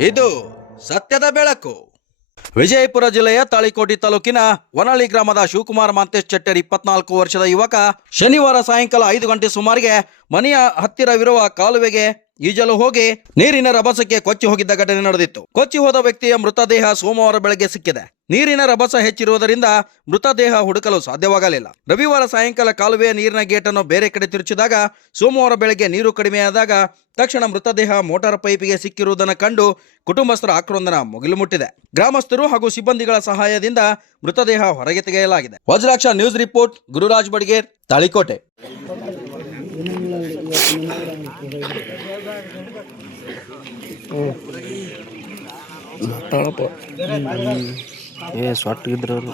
ಇದು ಸತ್ಯದ ಬೆಳಕು. ವಿಜಯಪುರ ಜಿಲ್ಲೆಯ ತಾಳಿಕೋಟಿ ತಾಲೂಕಿನ ವನಹಳ್ಳಿ ಗ್ರಾಮದ ಶಿವಕುಮಾರ್ ಮಾಂತೇಶ್ ಚಟ್ಟರ್ ಇಪ್ಪತ್ನಾಲ್ಕು ವರ್ಷದ ಯುವಕ ಶನಿವಾರ ಸಾಯಂಕಾಲ ಐದು ಗಂಟೆ ಸುಮಾರಿಗೆ ಮನೆಯ ಹತ್ತಿರವಿರುವ ಕಾಲುವೆಗೆ ಈಜಲು ಹೋಗಿ ನೀರಿನ ರಭಸಕ್ಕೆ ಕೊಚ್ಚಿ ಹೋಗಿದ್ದ ಘಟನೆ ನಡೆದಿತ್ತು. ಕೊಚ್ಚಿ ಹೋದ ವ್ಯಕ್ತಿಯ ಮೃತದೇಹ ಸೋಮವಾರ ಬೆಳಗ್ಗೆ ಸಿಕ್ಕಿದೆ. ನೀರಿನ ರಭಸ ಹೆಚ್ಚಿರುವುದರಿಂದ ಮೃತದೇಹ ಹುಡುಕಲು ಸಾಧ್ಯವಾಗಲಿಲ್ಲ. ರವಿವಾರ ಸಾಯಂಕಾಲ ಕಾಲುವೆಯ ನೀರಿನ ಗೇಟನ್ನು ಬೇರೆ ಕಡೆ ತಿರುಚಿದಾಗ ಸೋಮವಾರ ಬೆಳಗ್ಗೆ ನೀರು ಕಡಿಮೆಯಾದಾಗ ತಕ್ಷಣ ಮೃತದೇಹ ಮೋಟಾರ್ ಪೈಪಿಗೆ ಸಿಕ್ಕಿರುವುದನ್ನು ಕಂಡು ಕುಟುಂಬಸ್ಥರ ಆಕ್ರೋಂದನ ಮುಗಿಲು ಮುಟ್ಟಿದೆ. ಗ್ರಾಮಸ್ಥರು ಹಾಗೂ ಸಿಬ್ಬಂದಿಗಳ ಸಹಾಯದಿಂದ ಮೃತದೇಹ ಹೊರಗೆ ತೆಗೆಯಲಾಗಿದೆ. Vajraksha news report, Gururaj Badger, Talikote. ಮಾತಾಡಪ್ಪ ಏ ಸೊಟ್ಟಿಗಿದ್ರು ಅವರು.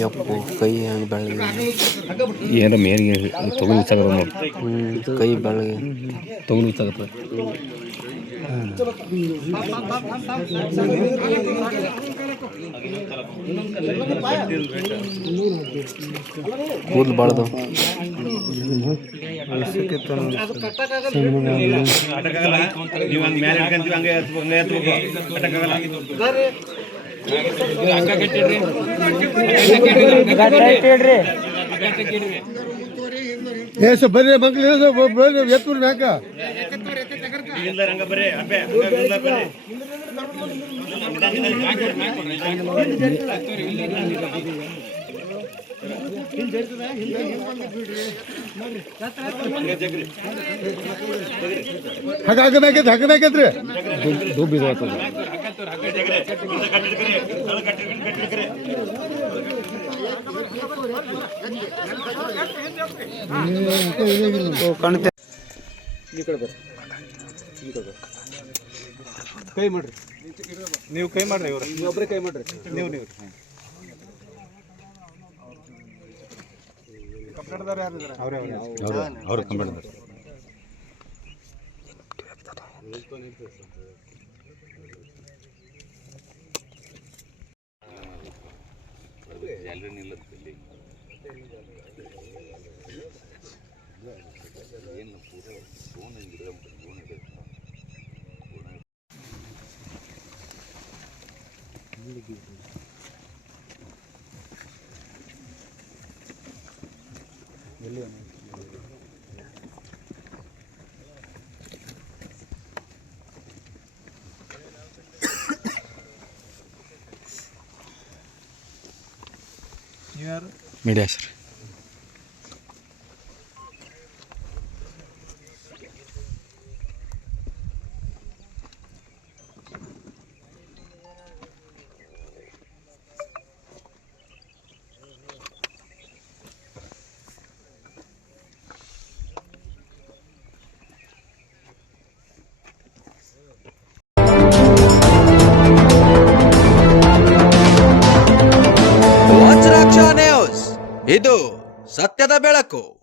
ಯಪ್ಪು ಕೈ ಹಂಗೆ ಬೆಳಗ್ಗೆ ಏನೋ ಮೇನಿಗೆ ತೊಗಲು ಉಚ್ಚಾಗದ ನೋಡಿ. ಕೈ ಬೆಳಗ್ಗೆ ತೊಗಲು ಉಚ್ಚಾಗತ್ತ ಕೂದಲು ಏಸ ಬರ್ರಿ ಮಕ್ಳು ಬರ್ರಿ ಎತ್ತೂರಿ ಮ್ಯಾಕ ಇಲ್ಲ ಹಂಗ ಬರ್ರಿ ಹಂಗ ಇಲ್ಲ ಬರ್ರಿ ಹಗ ಹಾಕಬೇಕೈತಿ ಹಾಕಬೇಕೈತ್ರಿ ದುಬ್ಬ ಇದು ಆಗ್ತದೆ ಕೈ ಮಾಡ್ರಿ. ನೀವು ಕೈ ಮಾಡ್ರಿ ಇವ್ರು. ನೀವೊಬ್ಬರೇ ಕೈ ಮಾಡ್ರಿ. ನೀವು ನೀವು. ಅವರೇ ಅವರು. ಅವರು complaint media sir Vajraksha news ಇದು ಸತ್ಯದ ಬೆಳಕು.